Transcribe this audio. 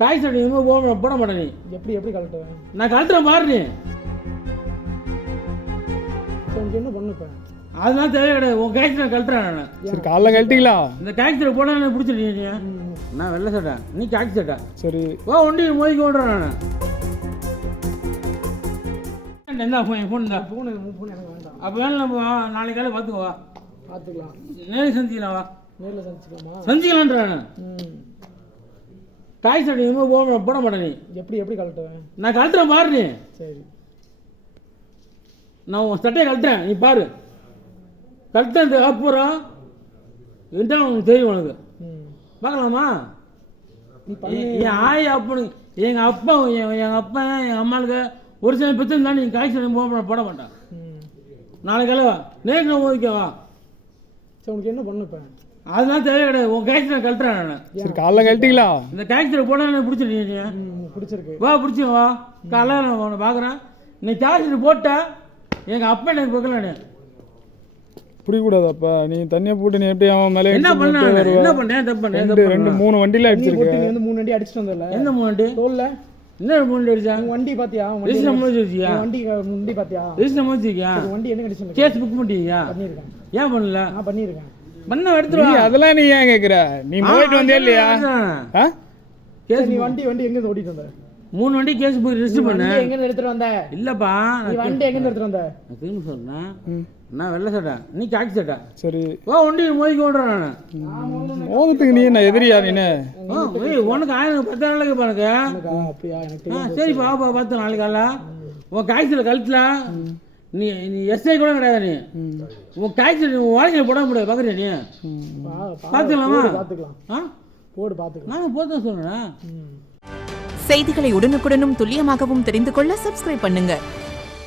காய் சட்டை போட மாட்டேன் நீ. எப்படி கழட்டுவேன்? நான் கழட்டுறேன் பாரு நீ. உனக்கு என்ன பண்ணுப்பேன்? அதெல்லாம் தேவை கிடையாது. உன் காய் சட்டை கழட்டுறேன் நான். சரி காலைல கழட்டிங்களா? இந்த காய் சட்டை போட எனக்கு பிடிச்சிருக்கீங்க. நான் வெள்ளை சட்டை, நீ காக்கி சட்டை. சரி வா ஒண்டி மோதிக்க விடுறேன் நான். என்ன ஃபோன் தான் ஃபோன் எனக்கு வேண்டாம். அப்போ வேணும் நம்ம நாளைக்கு காலை பார்த்துக்கோ. வா பார்த்துக்கலாம். நேரில் செஞ்சுக்கலாம். வா நேரில் சந்திச்சுக்கலாமா? செஞ்சுக்கலான்றான். காய் சட்டை போட மாட்டேன் நீ. எப்படி கழட்டுவேன்? நான் கழட்டுறேன் பாரு நீ. சரி நான் உன் சட்டையை கழட்டுறேன், நீ பாரு. கழட்டேன் அப்புறம் என்ன உனக்கு தெரியும் உனக்கு. பார்க்கலாமா? என் ஆய் அப்பனுக்கு எங்கள் அப்பா எங்கள் அப்பா எங்கள் அம்மாவுக்கு ஒரு சில பிரச்சனை தான் நீ காய் சட்டை போட மாட்டான். நாளைக்கு காலை வா, நேருக்கு நான் ஓதிக்கவா. சரி உனக்கு என்ன பண்ணுப்பேன்? அதெல்லாம் தேவை கிடையாது. உன் காய் சட்டை கழட்டுறேன் நான். சரி காலைல கழட்டிங்களா? இந்த காய் சட்டை போட எனக்கு பிடிச்சிருக்கீங்க. பிடிச்சிருக்கு. வா பிடிச்சி வா. காலைல நான் உன்னை பார்க்குறேன். நீ காய் சட்டை போட்டா எங்கள் அப்பா எனக்கு பார்க்கல. நீ புரியக்கூடாதப்பா, நீ தனியா போட்டு நீ எப்படி அவன் மேலே என்ன பண்ண தப்பு பண்ணேன்? 2-3 வண்டியில அடிச்சிருக்க. நீ வந்து 3 வண்டி அடிச்சிட்டு வந்தல. எந்த 3 வண்டி? தோல்ல என்ன 3 வண்டி அடிச்சா? வண்டி பாத்தியா? ரெஜிஸ்டர் முடிச்சு வச்சியா? வண்டி பாத்தியா? ரெஜிஸ்டர் முடிச்சியா? வண்டி என்ன கண்டிஷன்ல? கேஸ் புக் பண்ணிட்டியா? பண்ணிருக்கேன். ஏன் பண்ணல? நான் பண்ணிருக்கேன். பண்ண எடுத்துரு. அதெல்லாம் நீ ஏன் கேக்குற? நீ போயிட்டு வந்தியா இல்லையா? கேஸ் நீ வண்டி எங்க ஓடிட்டு வந்த? 3 வண்டி கேஸ் புக் ரெஜிஸ்டர் பண்ண. எங்க எடுத்துட்டு வந்த? இல்லப்பா, நீ வண்டி எங்க எடுத்துட்டு வந்த? நான் திரும்ப சொல்றேன். நான் வெள்ளை சட்டை, நீ காக்கி சட்டை. சரி வா ஒண்டி மோதிக்க விடுறேன் நான். மோதத்துக்கு நீ என்ன எதிரியா? நீனு உனக்கு 10 நாளைக்கு பாருங்க. அப்படியா? எனக்கு சரிப்பா வாப்பா, 10 நாளைக்கு கால உன் காய்ச்சல கழட்டல. நீ எஸ்ஐ கூட கிடையாது. நீ உன் காய்ச்சல் உன் வாழ்க்கையில் போட முடியாது. பார்க்குறியா நீ? பார்த்துக்கலாமா? பார்த்துக்கலாம். போடு பார்த்துக்கலாம். நான் போதான் சொல்றேன். செய்திகளை உடனுக்குடனும் துல்லியமாகவும் தெரிந்து கொள்ள சப்ஸ்கிரைப் பண்ணுங்க.